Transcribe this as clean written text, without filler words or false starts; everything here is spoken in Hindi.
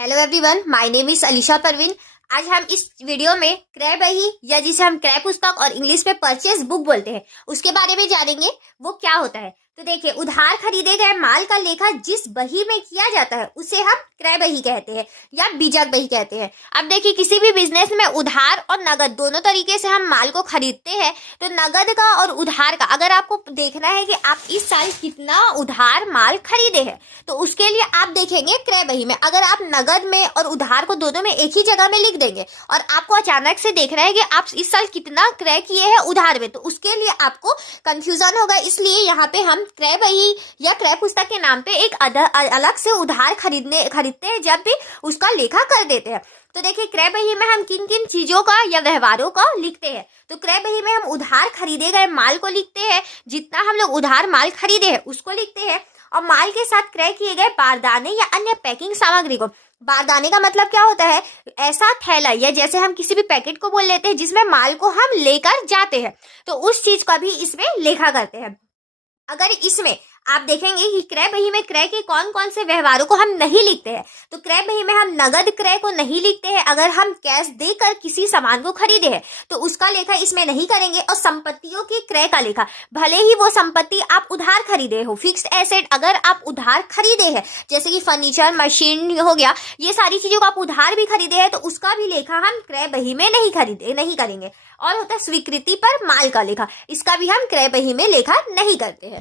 Hello everyone, my name is Alisha Parveen. आज हम इस वीडियो में क्रय बही या जिसे हम क्रय पुस्तक और इंग्लिश में परचेज बुक बोलते हैं उसके बारे में जानेंगे। वो क्या होता है? तो देखिए, उधार खरीदे गए माल का लेखा जिस बही में किया जाता है उसे हम क्रय बही कहते हैं या बीजक बही कहते हैं। अब देखिए, किसी भी बिजनेस में उधार और नगद दोनों तरीके से हम माल को खरीदते हैं। तो नगद का और उधार का अगर आपको देखना है कि आप इस साल कितना उधार माल खरीदे हैं तो उसके लिए आप देखेंगे क्रय बही में। अगर आप नगद में और उधार को दोनों में एक ही जगह में लिख देंगे और आपको अचानक से देखना है कि आप इस साल कितना क्रय किए हैं उधार में, तो उसके लिए आपको कंफ्यूजन होगा। इसलिए यहाँ पे हम क्रय बही या क्रय पुस्तक के नाम पे एक अलग से उधार खरीदते हैं जब भी उसका लेखा कर देते हैं। तो देखिए, क्रय बही में हम किन किन चीजों का या व्यवहारों का लिखते हैं। तो क्रय बही में हम उधार खरीदे गए माल को लिखते हैं, जितना हम लोग उधार माल खरीदे हैं उसको लिखते हैं, और माल के साथ क्रय किए गए बारदाने या अन्य पैकिंग सामग्री को। बारदाने का मतलब क्या होता है? ऐसा थैला या जैसे हम किसी भी पैकेट को बोल लेते हैं जिसमें माल को हम लेकर जाते हैं, तो उस चीज का भी इसमें लेखा करते हैं। अगर इसमें आप देखेंगे कि क्रय बही में क्रय के कौन कौन से व्यवहारों को हम नहीं लिखते हैं। तो क्रय बही में हम नगद क्रय को नहीं लिखते हैं। अगर हम कैश देकर किसी सामान को खरीदे हैं तो उसका लेखा इसमें नहीं करेंगे। और संपत्तियों की क्रय का लेखा, भले ही वो संपत्ति आप उधार खरीदे हो, फिक्स्ड एसेट अगर आप उधार खरीदे हैं, जैसे कि फर्नीचर, मशीन हो गया, ये सारी चीजों को आप उधार भी खरीदे हैं तो उसका भी लेखा हम क्रय बही में नहीं करेंगे। और होता है स्वीकृति पर माल का लेखा, इसका भी हम क्रय बही में लेखा नहीं करते हैं।